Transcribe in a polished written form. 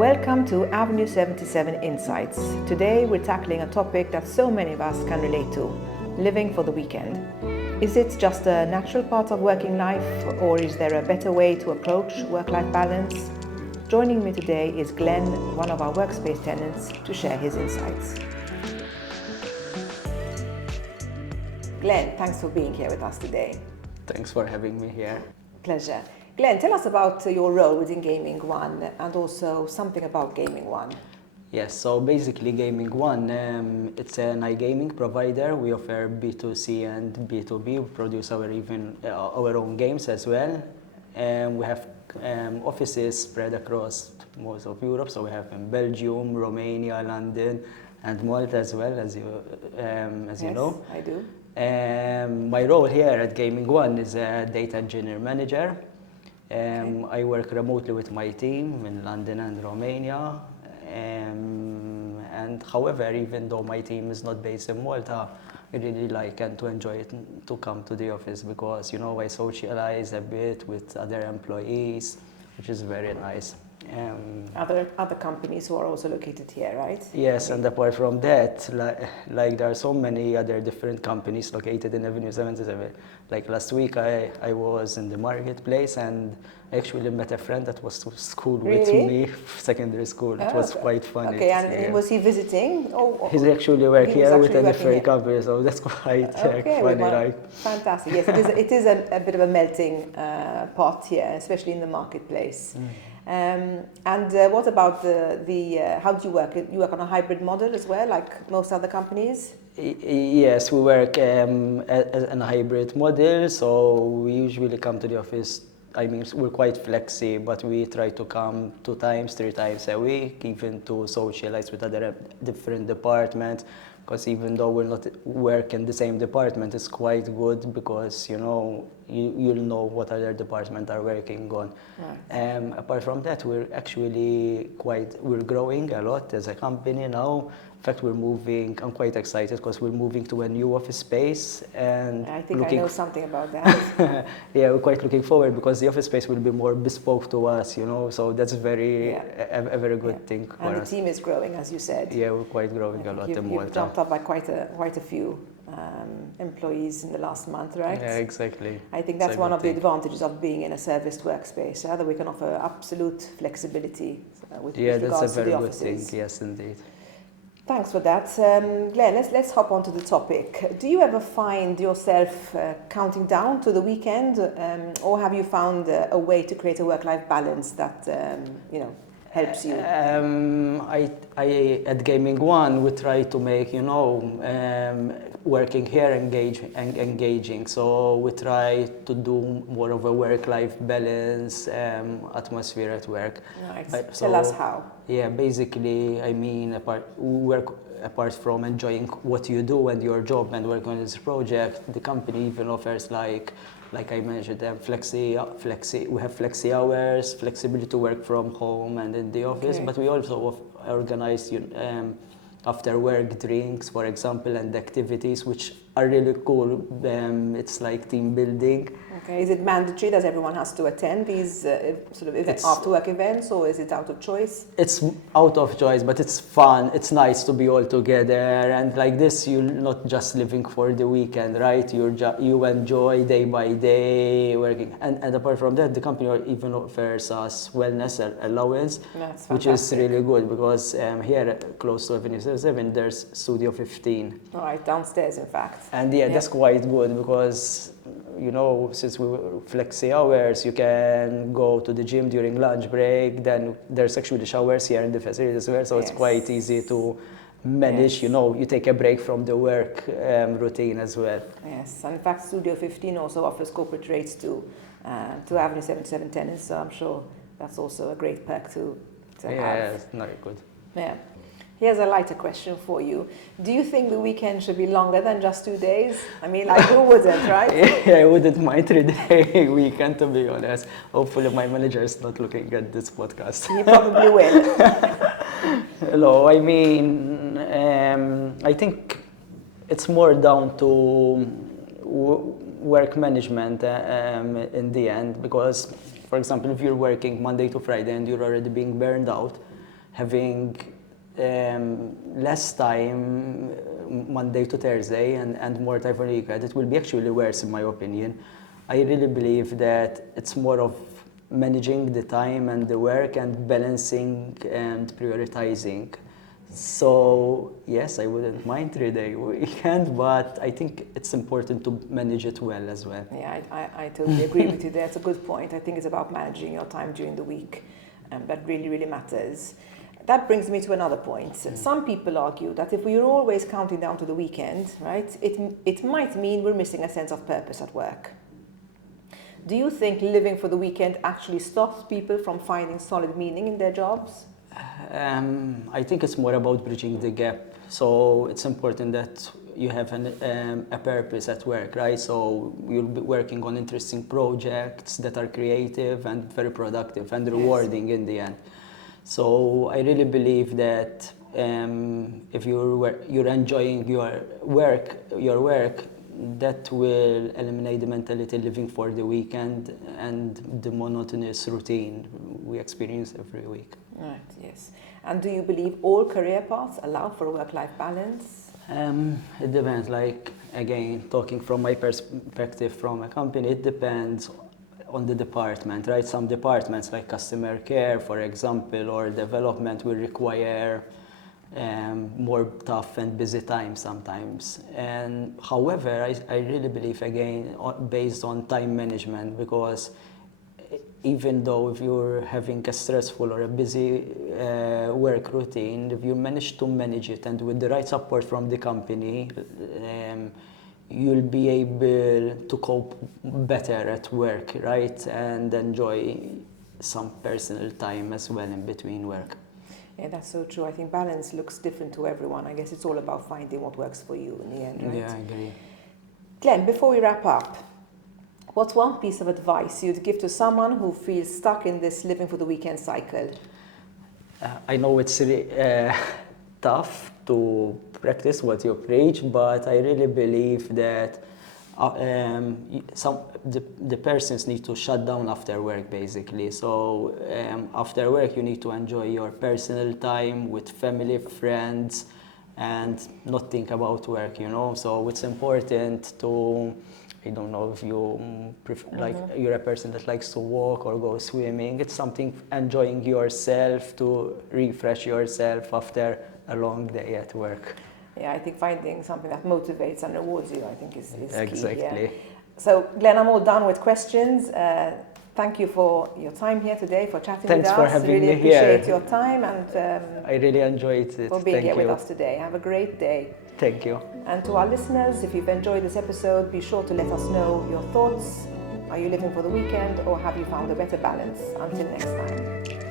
Welcome to Avenue 77 Insights. Today we're tackling a topic that so many of us can relate to, living for the weekend. Is it just a natural part of working life, or is there a better way to approach work-life balance? Joining me today is Glen, one of our workspace tenants, to share his insights. Glen, thanks for being here with us today. Thanks for having me here. Pleasure. Glen, tell us about your role within Gaming One and also something about Gaming One. Yes, so basically Gaming One, it's an iGaming provider. We offer B2C and B2B. We produce our own games as well. We have offices spread across most of Europe. So we have in Belgium, Romania, London, and Malta as well, as you know. Yes, I do. My role here at Gaming One is a data engineer manager. I work remotely with my team in London and Romania. And however, even though my team is not based in Malta, I really like and to enjoy it to come to the office because, I socialize a bit with other employees, which is very nice. Other companies who are also located here, right? Yes, and apart from that, like there are so many other different companies located in Avenue 77. Like last week, I was in the marketplace and I actually met a friend that was to school with me, secondary school. It was quite funny. Okay, and was he visiting? He's actually working here with a different company, so that's quite funny. Fantastic. Yes, it is a bit of a melting pot here, especially in the marketplace. And what about how do you work? You work on a hybrid model as well, like most other companies? Yes, we work in a hybrid model, so we usually come to the office. I mean, we're quite flexi, but we try to come 2 times, 3 times a week, even to socialize with other different departments. Because even though we're not work in the same department, it's quite good because you'll know what other departments are working on. Right. Apart from that, we're growing a lot as a company now. In fact, I'm quite excited because we're moving to a new office space. And I think I know something about that. Yeah, we're quite looking forward because the office space will be more bespoke to us, so that's a very good thing for us. And the team is growing, as you said. Yeah, we're quite growing a lot in Malta. You've jumped up by quite a few employees in the last month, right? Yeah, exactly. I think that's one of the advantages of being in a serviced workspace, that we can offer absolute flexibility with regards to the offices. Good thing, yes indeed. Thanks for that. Glen, let's hop onto the topic. Do you ever find yourself counting down to the weekend, or have you found a way to create a work-life balance that helps you? At Gaming One, we try to make working here engaging. So we try to do more of a work-life balance atmosphere at work. Right. Tell us how. Yeah, basically, I mean, apart from enjoying what you do and your job and work on this project, the company even offers like I mentioned, flexi. We have flexi hours, flexibility to work from home and in the office. But we also organize after work drinks, for example, and activities which are really cool. It's like team building. Okay. Is it mandatory that everyone has to attend these after-work events, or is it out of choice? It's out of choice, but it's fun. It's nice to be all together, and like this, you're not just living for the weekend, right? You enjoy day by day working, and apart from that, the company even offers us wellness allowance, which is really good because here close to Avenue 7, there's Studio 15. Right, downstairs, in fact. And that's quite good because, since we were flexi hours, you can go to the gym during lunch break. Then there's actually showers here in the facility as well, so it's quite easy to manage. You take a break from the work routine as well. Yes, and in fact, Studio 15 also offers corporate rates to Avenue 77 tenants, so I'm sure that's also a great perk to have. Yeah, it's very good. Yeah. Here's a lighter question for you. Do you think the weekend should be longer than just 2 days? I mean, who wouldn't, right? Yeah, I wouldn't mind 3-day weekend, to be honest. Hopefully my manager is not looking at this podcast. He probably will. Hello, I mean, I think it's more down to work management in the end, because, for example, if you're working Monday to Friday and you're already being burned out, having less time Monday to Thursday and more time for the weekend, it will be actually worse in my opinion. I really believe that it's more of managing the time and the work and balancing and prioritizing. So yes, I wouldn't mind 3-day weekend, but I think it's important to manage it well as well. Yeah, I totally agree with you there. It's a good point. I think it's about managing your time during the week. That really, really matters. That brings me to another point. Some people argue that if we're always counting down to the weekend, right, it might mean we're missing a sense of purpose at work. Do you think living for the weekend actually stops people from finding solid meaning in their jobs? I think it's more about bridging the gap. So it's important that you have a purpose at work, right? So you'll be working on interesting projects that are creative and very productive and rewarding in the end. So I really believe that if you're enjoying your work, that will eliminate the mentality living for the weekend and the monotonous routine we experience every week. Right, yes. And do you believe all career paths allow for work-life balance? It depends. Like, again, talking from my perspective from a company, it depends on the department, right? Some departments like customer care, for example, or development will require more tough and busy time sometimes. And however, I really believe, again, based on time management, because even though if you're having a stressful or a busy work routine, if you manage to manage it and with the right support from the company, you'll be able to cope better at work, right? And enjoy some personal time as well in between work. Yeah, that's so true. I think balance looks different to everyone. I guess it's all about finding what works for you in the end, right? Yeah, I agree. Glen, before we wrap up, what's one piece of advice you'd give to someone who feels stuck in this living for the weekend cycle? I know it's really tough to practice what you preach, but I really believe that the persons need to shut down after work, basically. So after work, you need to enjoy your personal time with family, friends, and not think about work, you know. So it's important to, I don't know if you like you're a person that likes to walk or go swimming. It's something enjoying yourself to refresh yourself after a long day at work. Yeah, I think finding something that motivates and rewards you, I think is Exactly. key. Yeah. So, Glen, I'm all done with questions. Thank you for your time here today, for chatting with us. Thanks for having really me appreciate here. your time and I really enjoyed it. for being Thank here you. with us today. Have a great day. Thank you. And to our listeners, if you've enjoyed this episode, be sure to let us know your thoughts. Are you living for the weekend or have you found a better balance? Until next time.